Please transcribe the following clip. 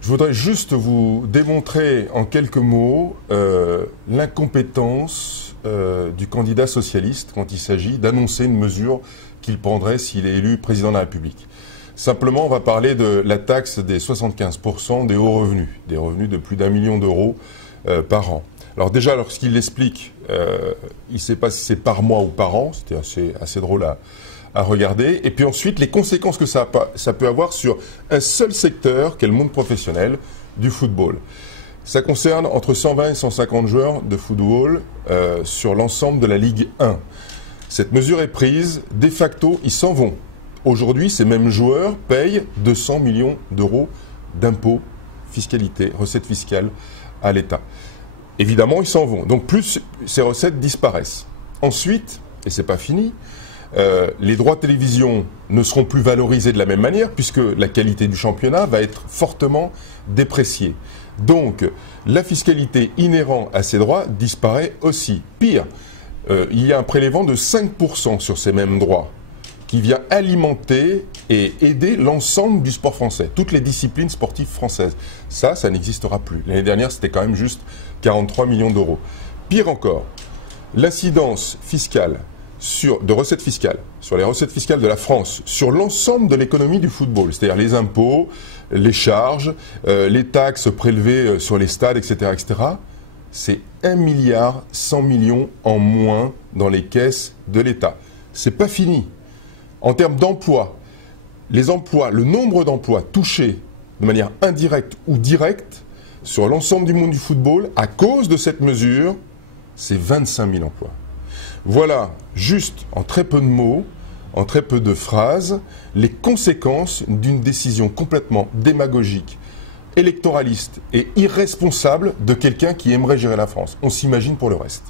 Je voudrais juste vous démontrer en quelques mots l'incompétence du candidat socialiste quand il s'agit d'annoncer une mesure qu'il prendrait s'il est élu président de la République. Simplement, on va parler de la taxe des 75% des hauts revenus, des revenus de plus d'1 million d'euros par an. Alors déjà, lorsqu'il l'explique, il ne sait pas si c'est par mois ou par an, c'était assez drôle à regarder. Et puis ensuite, les conséquences que ça peut avoir sur un seul secteur, qu'est le monde professionnel du football. Ça concerne entre 120 et 150 joueurs de football sur l'ensemble de la Ligue 1. Cette mesure est prise, de facto, ils s'en vont. Aujourd'hui, ces mêmes joueurs payent 200 millions d'euros d'impôts, fiscalité, recettes fiscales à l'État. Évidemment, ils s'en vont. Donc plus ces recettes disparaissent. Ensuite, et c'est pas fini, les droits de télévision ne seront plus valorisés de la même manière puisque la qualité du championnat va être fortement dépréciée. Donc, la fiscalité inhérente à ces droits disparaît aussi. Pire, il y a un prélèvement de 5% sur ces mêmes droits qui vient alimenter et aider l'ensemble du sport français, toutes les disciplines sportives françaises. Ça n'existera plus. L'année dernière, c'était quand même juste 43 millions d'euros. Pire encore, l'incidence fiscale de recettes fiscales, sur les recettes fiscales de la France, sur l'ensemble de l'économie du football, c'est-à-dire les impôts, les charges, les taxes prélevées sur les stades, etc., c'est 1,1 milliard en moins dans les caisses de l'État. C'est pas fini. En termes d'emploi, le nombre d'emplois touchés de manière indirecte ou directe sur l'ensemble du monde du football, à cause de cette mesure, c'est 25 000 emplois. Voilà, juste en très peu de mots, en très peu de phrases, les conséquences d'une décision complètement démagogique, électoraliste et irresponsable de quelqu'un qui aimerait gérer la France. On s'imagine pour le reste.